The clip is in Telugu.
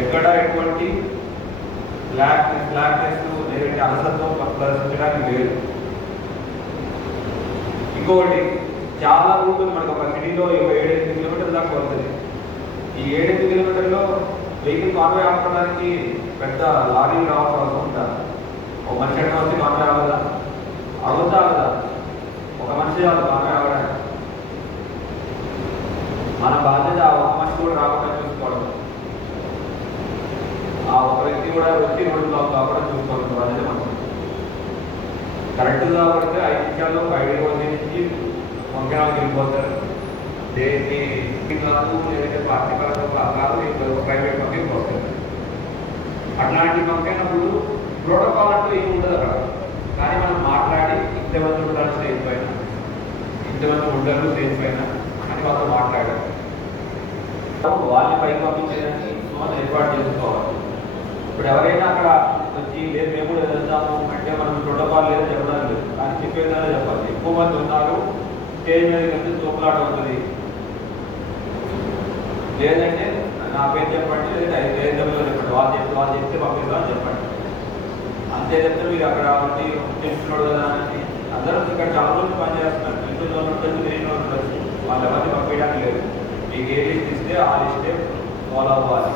ఎక్కడ ఎటువంటి ఫ్లాట్నెస్ లేదంటే అలసత్వం ప్రదర్శించడానికి లేదు. ఇంకొకటి చాలా రూట్లు మనకు ఒక సిటీలో 7-8 కిలోమీటర్ల దాకా వస్తుంది. ఈ 7-8 కిలోమీటర్లో వెహికల్ కాన్వే ఆపడానికి పెద్ద లారీ రావాల్సిన అవసరం ఉంటారు. ఒక మనిషి ఎక్కడ వచ్చి కాన్వే అవ్వదా? అవుతా కదా, ఒక మనిషి కాన్వే అవ్వడానికి. మన బాధ్యత ఆ ఒక మనిషి కూడా రాకుండా చూసుకోవడం, ఆ ఒక వ్యక్తి కూడా వచ్చి రోడ్డు బ్లాక్ కాకుండా చూసుకోవడం బాధ్యత మనం. కరెక్ట్గా పడితే 5 నిమిషాల్లో 5 నుంచి వంకాయకి వెళ్ళిపోతారు. దేని కాదు లేదంటే పార్టీ పరంగా కాదు, ప్రైవేట్ పంపిణీ వస్తారు. అట్లాంటి పంపినప్పుడు ప్రోటోకాల్ అంటూ ఏమి ఉండదు అక్కడ. కానీ మనం మాట్లాడి ఇంతమంది ఉంటారు స్టేజ్ పైన, ఇంతమంది ఉండరు స్టేజ్ పైన అని వాళ్ళతో మాట్లాడారు. వాళ్ళని పైకి పంపించేదానికి మనం ఏర్పాటు చేసుకోవాలి. ఇప్పుడు ఎవరైనా అక్కడ వచ్చి లేదు మేము కూడా వెళ్తాము అంటే మనం ప్రోటోకాల్ లేదో చెప్పడం లేదు, కానీ చెప్పేదానే చెప్పాలి. ఎక్కువ మంది ఉన్నారు, స్టేజ్ మీద కలిసి తోపులాట అవుతుంది. లేదంటే నా పేరు చెప్పండి, లేదంటే 5 చెప్పండి, వాళ్ళు చెప్తే పంపిస్తామని చెప్పండి. అంతే చెప్తే మీరు అక్కడ ఉండి తెలుస్తున్నాడు కదా అని. అందరూ ఇక్కడ చాలా రోజులు పనిచేస్తున్నారు, ఇంట్లో ఉండొచ్చు, తెలియని ఉండొచ్చు, వాళ్ళు ఎవరిని పంపించడానికి లేదు. మీకు ఏ లిస్ట్ ఇస్తే ఆ లిస్టే ఫాలో అవ్వాలి.